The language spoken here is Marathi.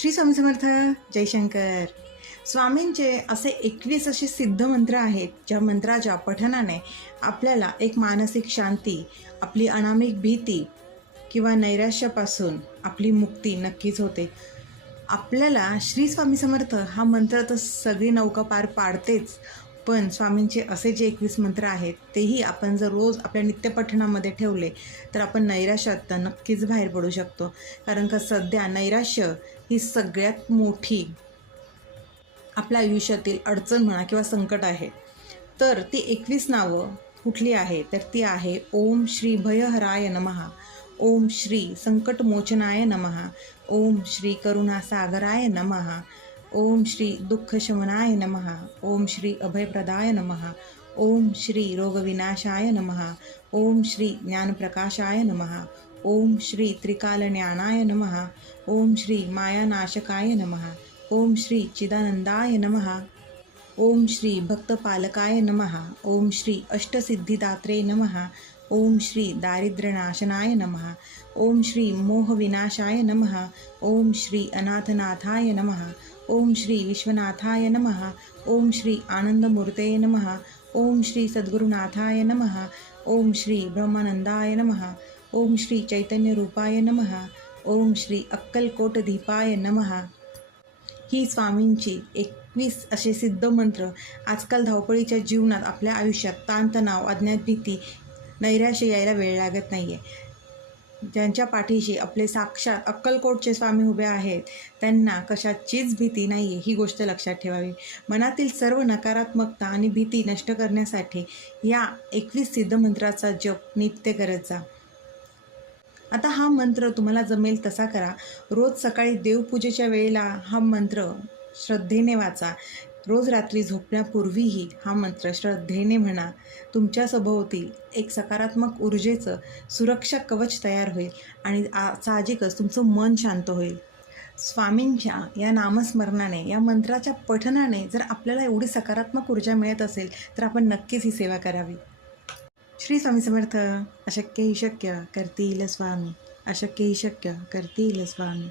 श्री स्वामी समर्थ. जयशंकर. स्वामींचे असे 21 असे सिद्ध मंत्र आहेत, ज्या मंत्राच्या पठनाने आपल्याला एक मानसिक शांती, आपली अनामिक भीती किंवा नैराश्यापासून आपली मुक्ती नक्कीच होते. आपल्याला श्री स्वामी समर्थ हा मंत्र तर सगळी नौका पार पाडतेच, पण स्वामींचे असे जे 21 मंत्र आहेत तेही आपण जर रोज आपल्या नित्यपठणामध्ये ठेवले तर आपण नैराश्यात नक्कीच बाहेर पडू शकतो. कारण का सध्या नैराश्य ही सगळ्यात मोठी आपल्या आयुष्यातील अडचण म्हणा किंवा संकट आहे. तर ती 21 नावं कुठली आहे तर ती आहे ओम श्री भयहराय नमः, ओम श्री संकटमोचनाय नमः, ओम श्री करुणासागराय नमः, ओम श्री दुःखशमनाय नमः, ओम श्री अभयप्रदाय नमः, ओम श्री रोगविनाशाय नमः, ओम श्री ज्ञानप्रकाशाय नमः, ओम श्री त्रिकालज्ञानाय नमः, ओम श्री मायानाशकाय नमः, ओम श्री चिदानंदाय नमः, ओम श्री भक्तपालकाय नमः, ओम श्री अष्टसिद्धिदात्रे नमः, ओम श्री दारिद्र्यनाशनाय नमः, ओम श्री मोहविनाशाय नमः, ओम श्री अनाथनाथाय नमः, ओम श्री विश्वनाथाय नमः, ओम श्री आनंदमूर्ते नमः, ओम श्री सद्गुरुनाथाय नमः, ओम श्री ब्रह्मानंदाय नमः, ओम श्री चैतन्यरूपाय नमः, ओम श्री अक्कलकोटदीपाय नमः. ही स्वामींची 21 असे सिद्ध मंत्र आजकाल धावपळीच्या जीवनात आपल्या आयुष्यात ताणतणाव, अज्ञात भीती, नैराश्य यायला वेळ लागत नाही आहे. ज्यांच्या पाठीशी आपले साक्षात अक्कलकोटचे स्वामी उभे आहेत त्यांना कशाचीच भीती नाही आहे, ही गोष्ट लक्षात ठेवावी. मनातील सर्व नकारात्मकता आणि भीती नष्ट करण्यासाठी या 21 सिद्ध मंत्राचा जप नित्य करत जा. आता हा मंत्र तुम्हाला जमेल तसा करा. रोज सकाळी देवपूजेच्या वेळेला हा मंत्र श्रद्धेने वाचा. रोज रात्री झोपण्यापूर्वीही हा मंत्र श्रद्धेने म्हणा. तुमच्या सभोवती एक सकारात्मक ऊर्जेचं सुरक्षा कवच तयार होईल आणि साहजिकच तुमचं मन शांत होईल. स्वामींच्या या नामस्मरणाने, या मंत्राच्या पठनाने जर आपल्याला एवढी सकारात्मक ऊर्जा मिळत असेल तर आपण नक्कीच ही सेवा करावी. श्री स्वामी समर्थ. अशक्य ही शक्य करतील स्वामी, अशक्य ही शक्य करतील स्वामी.